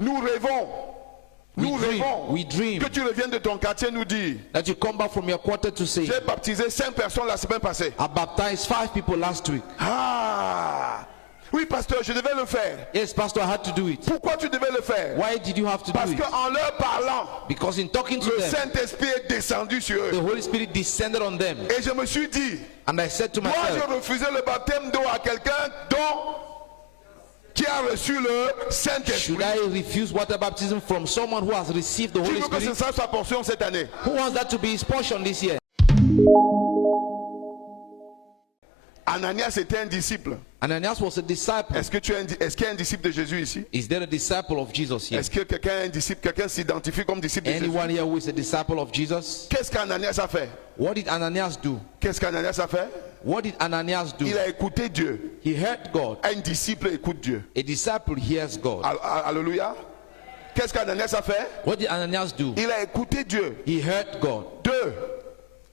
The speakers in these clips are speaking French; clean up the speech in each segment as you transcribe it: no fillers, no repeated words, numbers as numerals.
Nous rêvons. Nous rêvons We dream que tu reviennes de ton quartier nous dire: that you come back from your quarter to say, j'ai baptisé 5 personnes la semaine passée. I baptized 5 people last week. Ah, oui, pasteur, je devais le faire. Yes, Pastor, I had to do it. Pourquoi tu devais le faire? Why did you have to do Parce it? qu'en leur parlant, Because in talking to le them, Saint-Esprit est descendu sur the eux. Holy Spirit descended on them. Et je me suis dit, And I said to moi myself, je refusais le baptême d'eau à quelqu'un qui a reçu le should Saint-Esprit. I refuse water baptism from someone who has received the Qui Holy veut que ce Spirit? soit sa portion cette année? Who wants that to be his portion this year? Ananias était un disciple. Ananias was a disciple. Est-ce qu'il y a un disciple de Jésus ici? Is there a disciple of Jesus here? Est-ce que quelqu'un est un disciple, quelqu'un s'identifie comme disciple de Jésus? Anyone here who is a disciple of Jesus? Qu'est-ce qu'Ananias a fait? What did Ananias do? Qu'est-ce qu'Ananias a fait? What did Ananias do? Il a écouté Dieu. He heard God. Un disciple écoute Dieu. A disciple hears God. Alléluia. Qu'est-ce qu'Ananias a fait? What did Ananias do? Il a écouté Dieu. He heard God. 2,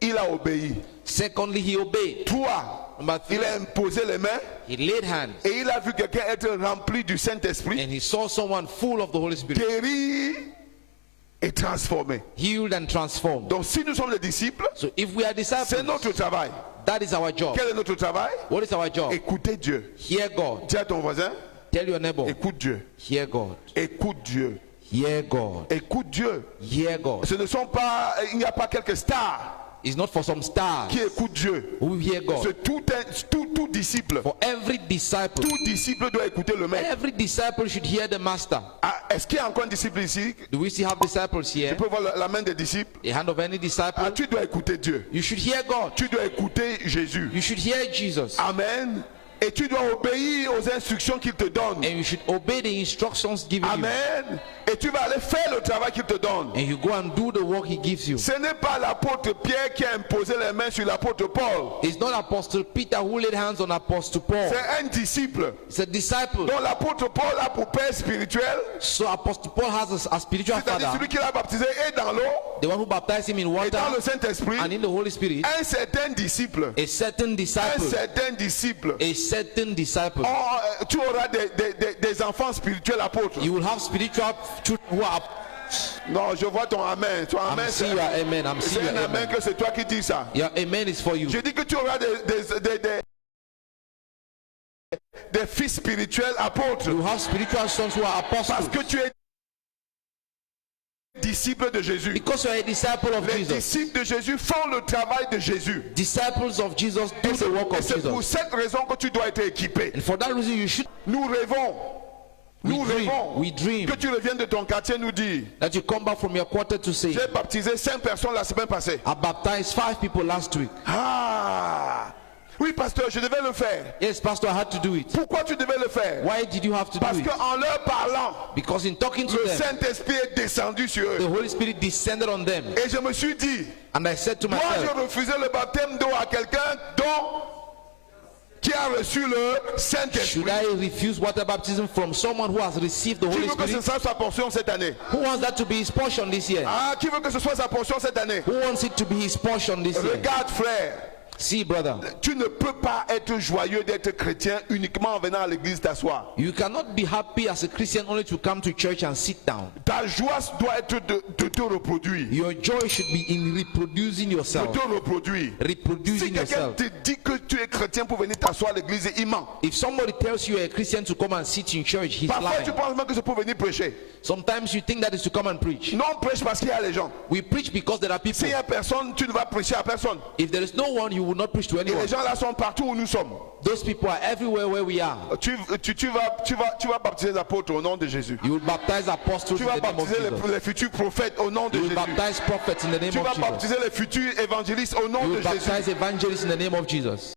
il a obéi. Secondly, he obeyed. 3, Number 3, il a imposé les mains he laid hands et il a vu quelqu'un être rempli du Saint-Esprit, and he saw someone full of the Holy Spirit, guéri et transformé. healed and transformed. Donc si nous sommes des disciples, So if we are c'est disciples, notre travail. that is our job. Quel est notre travail? What is our job? Écouter Dieu. Hear God. Dis à ton voisin, Tell your neighbor, écoute Dieu. hear God. Écoute Dieu. Hear God. Écoute Dieu. Hear God. Ce ne sont pas, il n'y a pas quelques stars It's not for some stars qui écoutent Dieu. who hear God. C'est tout disciple. For every disciple, Tout disciple doit écouter le maître. every disciple should hear the master. Ah, est-ce qu'il y a encore un disciple ici? Do we still have disciples Tu here? peux voir la main des disciples. The hand of any disciple? Ah, tu dois écouter Dieu. You should hear God. Tu dois écouter Jésus. You should hear Jesus. Amen. Et tu dois obéir aux instructions qu'il te donne. And you should obey the instructions given you. Amen. Et tu vas aller faire le travail qu'il te donne. And you go and do the work he gives you. Ce n'est pas l'apôtre Pierre qui a imposé les mains sur l'apôtre Paul. It's not Apostle Peter who laid hands on Apostle Paul. C'est un disciple. It's a disciple. dont l'apôtre Paul a pour père spirituel. So Apostle Paul has a spiritual C'est-à-dire father, celui qui l'a baptisé et dans l'eau the one who baptized him in et water dans le Saint-Esprit. and in the Holy Spirit. Un certain disciple. A certain Un disciple. certain disciple. A certain disciple. Oh, tu auras des enfants spirituels apôtres. You will have spiritual children who are. Non, je vois ton amen. Ton amen, I'm seeing your amen. I'm c'est seeing un your amen amen. que c'est toi qui dis ça. Your amen is for you. Je dis que tu auras des fils spirituels apôtres. You have spiritual sons who are Parce apostles. que tu es disciple de Jésus. Because you are a disciple of Les Jesus. disciples de Jésus font le travail de Jésus. Disciples of Jesus do the work Et of c'est pour Jesus. cette raison que tu dois être équipé. And for that reason, you should. Nous rêvons. Nous rêvons We dream que tu reviennes de ton quartier nous dire: that you come back from your quarter to say, j'ai baptisé 5 personnes la semaine passée. I baptized 5 people last week. Ah, oui, pasteur, je devais le faire. Yes, Pastor, I had to do it. Pourquoi tu devais le faire? Why did you have to do Parce it? qu'en leur parlant, Because in talking to le them, Saint-Esprit est descendu sur the eux. Holy Spirit descended on them. Et je me suis dit, And I said to moi myself, je refusais le baptême d'eau à quelqu'un qui a reçu le should Saint-Esprit. I refuse water baptism from someone who has received the Qui Holy veut que ce Spirit? soit sa portion cette année? Who wants that to be his portion this year? Ah, qui veut que ce soit sa portion cette année? Who wants it to be his portion this year? Regarde, frère, See, brother, tu ne peux pas être joyeux d'être chrétien uniquement en venant à l'église t'asseoir. you cannot be happy as a Christian only to come to church and sit down. Ta joie doit être de te reproduire. Your joy should be in reproducing De yourself. te reproduire. Si Reproducing quelqu'un yourself. te dit que tu es chrétien pour venir t'asseoir à l'église, il ment. If somebody tells you you're a Christian to come and sit in church, he's Parfois tu lying. penses même que c'est pour venir prêcher. Sometimes you think that is to come and preach. Non, on prêche parce qu'il y a les gens. We preach because there are people. S'il n'y a personne, tu ne vas prêcher à personne. If there is no one, you will not preach to Et anyone. les gens là sont partout où nous sommes. Those people are everywhere where we are. Tu vas baptiser les apôtres au nom de Jésus. You will baptize apostles Tu in vas the name of baptiser Jesus. les futurs prophètes au nom de You will Jésus. baptize prophets in the name Tu of vas Jesus. baptiser les futurs évangélistes au nom You de will Jésus. baptize evangelists in the name of Jesus.